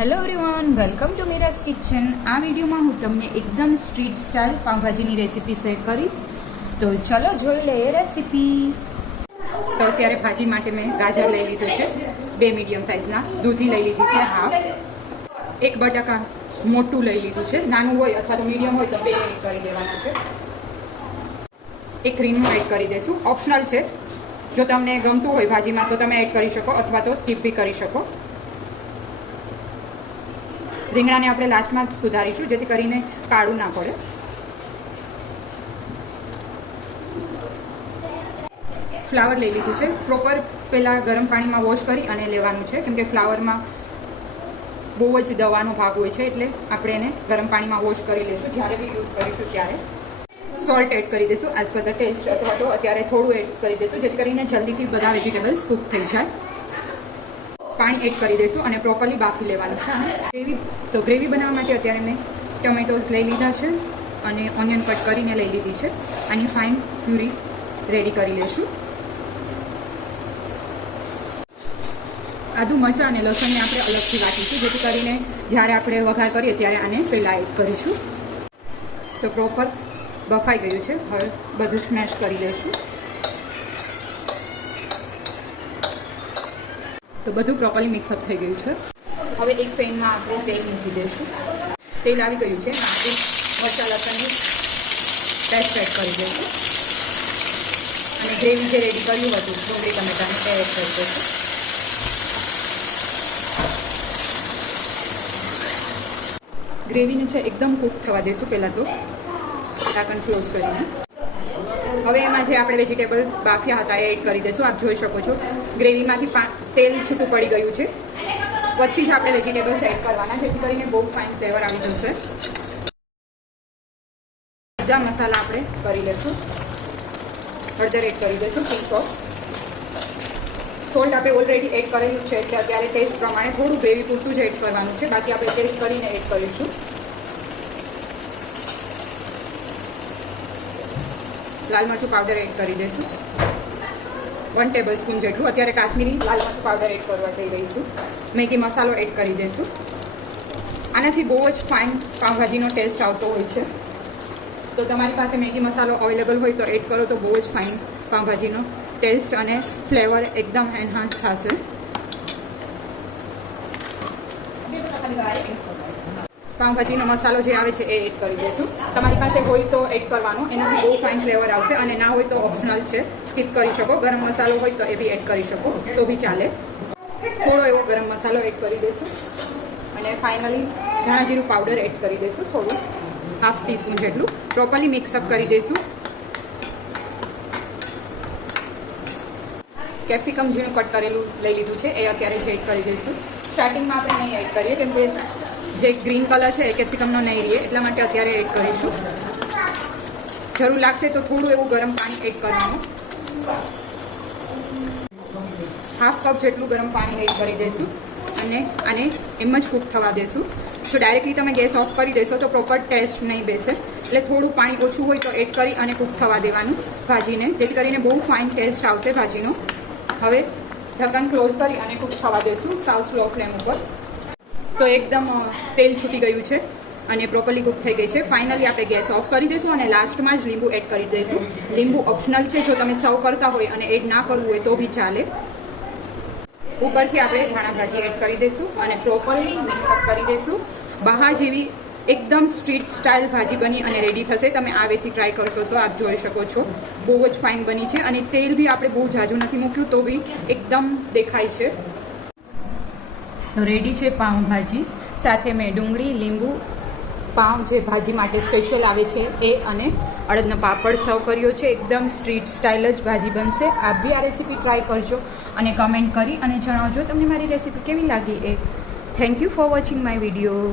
Hello everyone, welcome to Meera's kitchen. આ વિડીયોમાં હું તમને એકદમ સ્ટ્રીટ સ્ટાઇલ પાઉંભાજીની રેસીપી શેર કરીશ. તો ચલો જોઈ લઈએ રેસીપી. તો અત્યારે ભાજી માટે મેં ગાજર લઈ લીધું છે, 2 મીડિયમ સાઇઝના. દૂધી લઈ લીધી છે હાફ. 1 બટાકા મોટું લઈ લીધું છે, નાનું હોય અથવા તો મીડિયમ હોય તો 2 એડ કરી દેવાના છે. 1 રીંગણું એડ કરી દઈશું, ઓપ્શનલ છે. જો તમને ગમતું હોય ભાજીમાં તો તમે એડ કરી શકો અથવા તો સ્કીપ બી કરી શકો. રીંગણાને આપણે લાસ્ટમાં સુધારીશું જેથી કરીને કાળું ના પડે. ફ્લાવર લઈ લીધું છે, પ્રોપર પહેલાં ગરમ પાણીમાં વોશ કરી અને લેવાનું છે, કેમકે ફ્લાવરમાં બહુ જ દવાનો ભાગ હોય છે, એટલે આપણે એને ગરમ પાણીમાં વોશ કરી લઈશું જ્યારે બી યુઝ કરીશું ત્યારે. સોલ્ટ એડ કરી દઈશું એઝ પર ધ ટેસ્ટ, અથવા તો અત્યારે થોડું એડ કરી દઈશું જેથી કરીને જલ્દીથી બધા વેજીટેબલ્સ કૂક થઈ જાય. પાણી એડ કરી દઈશું અને પ્રોપરલી બાફી લેવાનું છે. ગ્રેવી બનાવવા માટે અત્યારે મેં ટમેટોઝ લઈ લીધા છે અને ઓનિયન કટ કરીને લઈ લીધી છે. આની ફાઇન પ્યુરી રેડી કરી લઈશું. આદુ મરચાં અને લસણને આપણે અલગથી વાટીશું જેથી કરીને જ્યારે આપણે વઘાર કરીએ ત્યારે આને પહેલાં એડ કરીશું. તો પ્રોપર બફાઈ ગયું છે, હવે બધું સ્મેશ કરી લઈશું. તો બધું પ્રોપરલી મિક્સઅપ થઈ ગયું છે. હવે એક પેનમાં આપણે તેલ મૂકી દઈશું. તેલ આવી ગયું છે, આપણે મરચાં લસણની પેસ્ટ એડ કરી દઈશું અને ગ્રેવી જે રેડી કર્યું હતું ડુંગળી ટમેટાને તે એડ કરી દઈશું. ગ્રેવીને છે એકદમ કૂક થવા દઈશું પહેલાં તો, ઢાંકણ ક્લોઝ કરીને. હવે એમાં જે આપણે વેજીટેબલ બાફ્યા હતા એ એડ કરી દઈશું. આપ જોઈ શકો છો ગ્રેવીમાંથી તેલ છૂટું પડી ગયું છે. પછી જ આપણે વેજીટેબલ્સ એડ કરવાના જેથી કરીને બહુ ફાઇન ફ્લેવર આવી જશે. બધા મસાલા આપણે કરી લઈશું. હળદર એડ કરી દઈશું, પિંક ઓફ સોલ્ટ આપણે ઓલરેડી એડ કરેલું છે એટલે અત્યારે ટેસ્ટ પ્રમાણે થોડું ગ્રેવી પૂરતું જ એડ કરવાનું છે, બાકી આપણે ટેસ્ટ કરીને એડ કરીશું. લાલ મરચું પાવડર એડ કરી દઈશું, 1 ટેબલ સ્પૂન જેટલું. અત્યારે કાશ્મીરી લાલ મરચું પાવડર એડ કરવા જઈ રહી છું. મેગી મસાલો એડ કરી દઈશું. આનાથી બહુ જ ફાઇન પાઉંભાજીનો ટેસ્ટ આવતો હોય છે. તો તમારી પાસે મેગી મસાલો અવેલેબલ હોય તો એડ કરો તો બહુ જ ફાઇન પાઉંભાજીનો ટેસ્ટ અને ફ્લેવર એકદમ એન્હાન્સ થશે. પાઉંભાજીનો મસાલો જે આવે છે એ એડ કરી દઈશું. તમારી પાસે હોય તો એડ કરવાનો, એનાથી બહુ ફાઇન ફ્લેવર આવશે. અને ના હોય તો ઓપ્શનલ છે, સ્કીપ કરી શકો. ગરમ મસાલો હોય તો એ બી એડ કરી શકો તો બી ચાલે. થોડો એવો ગરમ મસાલો એડ કરી દઈશું અને ફાઇનલી ધાણા જીરું પાવડર એડ કરી દઈશું, થોડું 1/2 ટીસ્પૂન જેટલું. પ્રોપરલી મિક્સઅપ કરી દઈશું. કેપ્સિકમ ઝીણું કટ કરેલું લઈ લીધું છે એ અત્યારે જ એડ કરી દઈશું. સ્ટાર્ટિંગમાં આપણે નહીં એડ કરીએ કેમ કે જે ગ્રીન કલર છે એ કેપ્સિકમનો નહીં રહીએ, એટલા માટે અત્યારે એડ કરીશું. જરૂર લાગશે તો થોડું એવું ગરમ પાણી એડ કરવાનું. 1/2 કપ જેટલું ગરમ પાણી એડ કરી દઈશું અને આને એમ જ કૂક થવા દઈશું. જો ડાયરેક્ટલી તમે ગેસ ઓફ કરી દેશો તો પ્રોપર ટેસ્ટ નહીં બેસે, એટલે થોડું પાણી ઓછું હોય તો એડ કરી અને કૂક થવા દેવાનું ભાજીને, જેથી કરીને બહુ ફાઇન ટેસ્ટ આવશે ભાજીનો. હવે ઢક્કણ ક્લોઝ કરી અને કૂક થવા દઈશું સાવ સ્લો ફ્લેમ ઉપર. તો એકદમ તેલ છૂટી ગયું છે અને પ્રોપરલી કૂક થઈ ગઈ છે. ફાઇનલી આપણે ગેસ ઓફ કરી દઈશું અને લાસ્ટમાં જ લીંબુ એડ કરી દઈશું. લીંબુ ઓપ્શનલ છે, જો તમે સર્વ કરતા હોય અને એડ ના કરવું હોય તો બી ચાલે. ઉપરથી આપણે ધાણા ભાજી એડ કરી દઈશું અને પ્રોપરલી મિક્સઅપ કરી દઈશું. બહાર જેવી એકદમ સ્ટ્રીટ સ્ટાઇલ ભાજી બની અને રેડી થશે. તમે આ વેથી ટ્રાય કરશો તો આપ જોઈ શકો છો બહુ જ ફાઇન બની છે અને તેલ બી આપણે બહુ ઝાઝું નથી મૂક્યું તો બી એકદમ દેખાય છે. તો રેડી છે પાઉંભાજી. સાથે મેં ડુંગળી, લીંબુ, પાઉં જે ભાજી માટે સ્પેશિયલ આવે છે એ અને અડદનો પાપડ સર્વ કર્યો છે. એકદમ સ્ટ્રીટ સ્ટાઇલ જ ભાજી બનશે. આપ બી આ રેસીપી ટ્રાય કરજો અને કમેન્ટ કરી અને જણાવજો તમને મારી રેસીપી કેવી લાગી એ. Thank you for watching my video.